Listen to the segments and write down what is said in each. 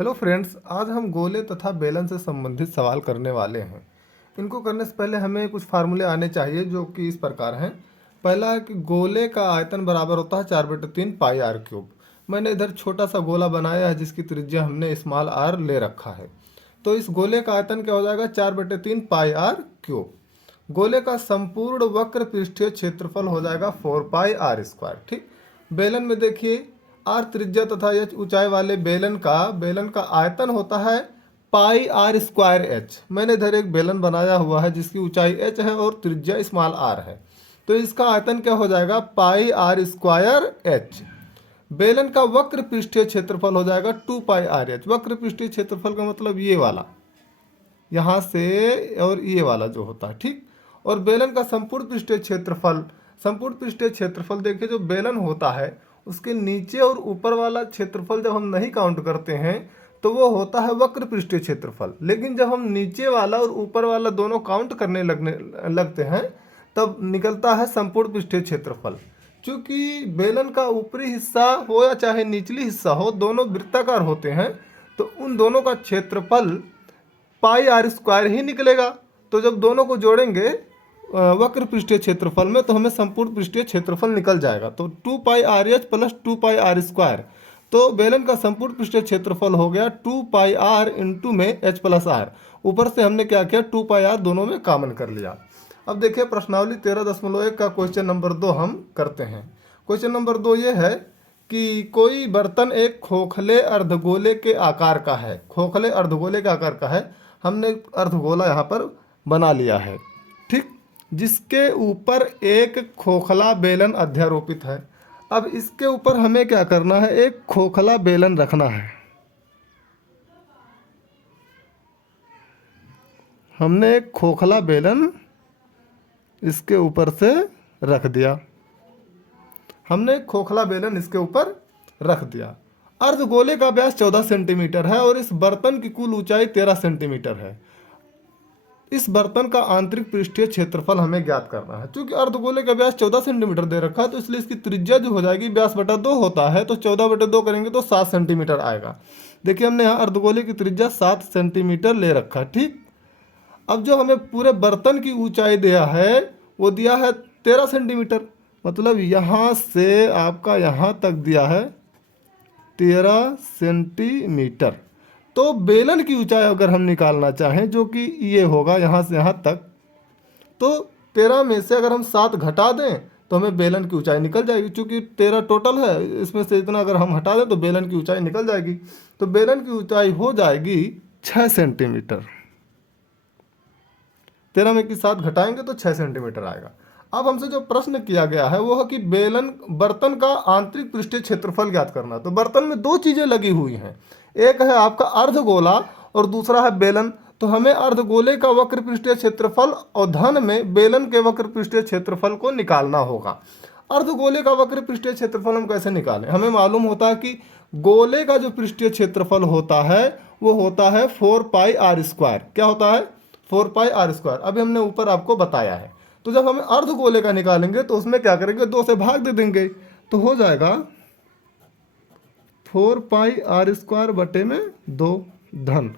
Hello friends, आज हम गोले तथा बेलन से संबंधित सवाल करने वाले हैं। इनको करने से पहले हमें कुछ फार्मूले आने चाहिए जो कि इस प्रकार हैं। पहला है कि गोले का आयतन बराबर होता है 4/3 पाई आर क्यूब। मैंने इधर छोटा सा गोला बनाया है जिसकी त्रिज्या हमने स्मॉल आर ले रखा है। तो इस गोले का आयतन क्या हो जाएगा? 4/3 पाई आर क्यूब। गोले का संपूर्ण वक्र पृष्ठीय क्षेत्रफल हो जाएगा 4 पाई आर स्क्वायर। ठीक। बेलन में देखिए, आर त्रिज्या तथा एच ऊंचाई वाले बेलन का आयतन होता है पाई आर स्क्वायर एच। मैंने इधर एक बेलन बनाया हुआ है जिसकी ऊंचाई एच है और त्रिज्या स्मॉल आर है। तो इसका आयतन क्या हो जाएगा? पाई आर स्क्वायर एच। बेलन का वक्र पृष्ठीय क्षेत्रफल हो जाएगा 2 पाई आर एच। वक्र पृष्ठीय क्षेत्रफल का मतलब ये वाला, यहाँ से और ये वाला जो होता है। ठीक। और बेलन का संपूर्ण पृष्ठीय क्षेत्रफल देखिए, जो बेलन होता है उसके नीचे और ऊपर वाला क्षेत्रफल जब हम नहीं काउंट करते हैं तो वो होता है वक्र पृष्ठीय क्षेत्रफल। लेकिन जब हम नीचे वाला और ऊपर वाला दोनों काउंट करने लगते हैं तब निकलता है संपूर्ण पृष्ठीय क्षेत्रफल। चूंकि बेलन का ऊपरी हिस्सा हो या चाहे निचली हिस्सा हो, दोनों वृत्ताकार होते हैं, तो उन दोनों का क्षेत्रफल पाई आर स्क्वायर ही निकलेगा। तो जब दोनों को जोड़ेंगे वक्र पृष्ठीय क्षेत्रफल में तो हमें संपूर्ण पृष्ठीय क्षेत्रफल निकल जाएगा। तो 2 pi R H plus 2 pi R square. तो बेलन का संपूर्ण पृष्ठीय क्षेत्रफल हो गया 2 पाई आर इंटू में एच प्लस आर। ऊपर से हमने क्या किया? 2 पाई आर दोनों में कॉमन कर लिया। अब देखिए प्रश्नावली 13.1 का क्वेश्चन नंबर 2 हम करते हैं। क्वेश्चन नंबर 2 ये है कि कोई बर्तन एक खोखले अर्धगोले के आकार का है। खोखले अर्धगोले के आकार का है। हमने अर्धगोला यहाँ पर बना लिया है। ठीक। जिसके ऊपर एक खोखला बेलन अध्यारोपित है। अब इसके ऊपर हमें क्या करना है? एक खोखला बेलन रखना है। हमने एक खोखला बेलन इसके ऊपर से रख दिया। हमने एक खोखला बेलन इसके ऊपर रख दिया। अर्धगोले का व्यास 14 सेंटीमीटर है और इस बर्तन की कुल ऊंचाई 13 सेंटीमीटर है। इस बर्तन का आंतरिक पृष्ठीय क्षेत्रफल हमें ज्ञात करना है। क्योंकि अर्धगोले का व्यास 14 सेंटीमीटर दे रखा है तो इसलिए इसकी त्रिज्या जो हो जाएगी, व्यास बटा 2 होता है, तो 14/2 करेंगे तो 7 सेंटीमीटर आएगा। देखिए हमने यहाँ अर्धगोले की त्रिज्या 7 सेंटीमीटर ले रखा। ठीक। अब जो हमें पूरे बर्तन की ऊंचाई दिया है वो दिया है 13 सेंटीमीटर। मतलब यहाँ से आपका यहाँ तक दिया है 13 सेंटीमीटर। तो बेलन की ऊंचाई अगर हम निकालना चाहें, जो कि ये होगा यहाँ से यहाँ तक, तो 13 में से अगर हम 7 घटा दें तो हमें बेलन की ऊंचाई निकल जाएगी। क्योंकि 13 टोटल है, इसमें से इतना अगर हम हटा दें तो बेलन की ऊंचाई निकल जाएगी। तो बेलन की ऊंचाई हो जाएगी 6 सेंटीमीटर। 13 में की 7 घटाएंगे तो 6 सेंटीमीटर आएगा। अब हमसे जो प्रश्न किया गया है वो है कि बर्तन का आंतरिक पृष्ठीय क्षेत्रफल ज्ञात करना। तो बर्तन में 2 चीजें लगी हुई हैं, एक है आपका अर्धगोला और दूसरा है बेलन। तो हमें अर्धगोले का वक्र पृष्ठीय क्षेत्रफल और धन में बेलन के वक्र पृष्ठीय क्षेत्रफल को निकालना होगा। अर्धगोले का वक्र पृष्ठीय क्षेत्रफल हम कैसे निकालें? हमें मालूम होता है कि गोले का जो पृष्ठीय क्षेत्रफल होता है वो होता है 4 पाई आर स्क्वायर। क्या होता है? 4 पाई आर स्क्वायर। अभी हमने ऊपर आपको बताया है। तो जब हमें अर्धगोले का निकालेंगे तो उसमें क्या करेंगे? 2 से भाग दे देंगे तो हो जाएगा 4 पाई आर स्क्वायर बटे में 2 धन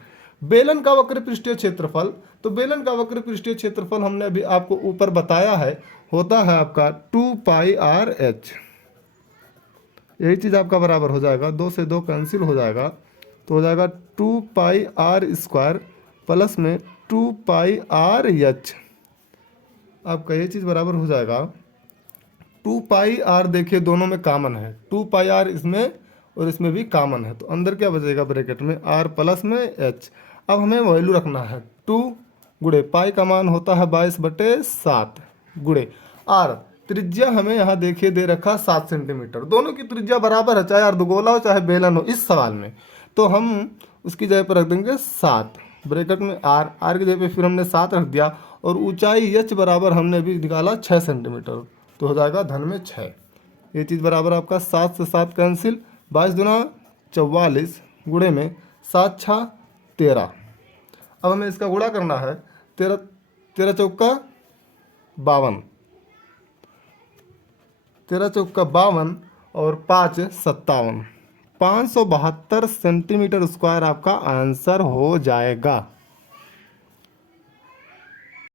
बेलन का वक्र पृष्ठीय क्षेत्रफल। तो बेलन का वक्र पृष्ठीय क्षेत्रफल हमने अभी आपको ऊपर बताया है, होता है आपका 2 पाई आर एच। यही चीज आपका बराबर हो जाएगा, 2 से 2 कैंसिल हो जाएगा तो हो जाएगा 2 पाई आर स्क्वायर प्लस में 2 पाई आर एच। आपका ये चीज बराबर हो जाएगा 2 पाई आर। देखिए दोनों में कॉमन है, 2 पाई आर इसमें और इसमें भी कॉमन है, तो अंदर क्या बचेगा ब्रैकेट में? आर प्लस में एच। अब हमें वैल्यू रखना है 2 गुणे पाई का मान होता है 22/7 गुणे आर। त्रिज्या हमें यहाँ देखिए दे रखा 7 सेंटीमीटर। दोनों की त्रिज्या बराबर है, चाहे अर्धगोला हो चाहे बेलन हो इस सवाल में। तो हम उसकी जगह पर रख देंगे 7, ब्रैकेट में आर की जगह पे फिर हमने 7 रख दिया और ऊंचाई एच बराबर हमने भी निकाला 6 सेंटीमीटर। तो हो जाएगा धन में 6। ये चीज़ बराबर आपका 7 से 7 कैंसिल, 22 दूना 44 गुणे में 7 6 13। अब हमें इसका गुणा करना है, 13 चौका 52, 13 चौका 52 और 5 57, 572 सेंटीमीटर स्क्वायर आपका आंसर हो जाएगा।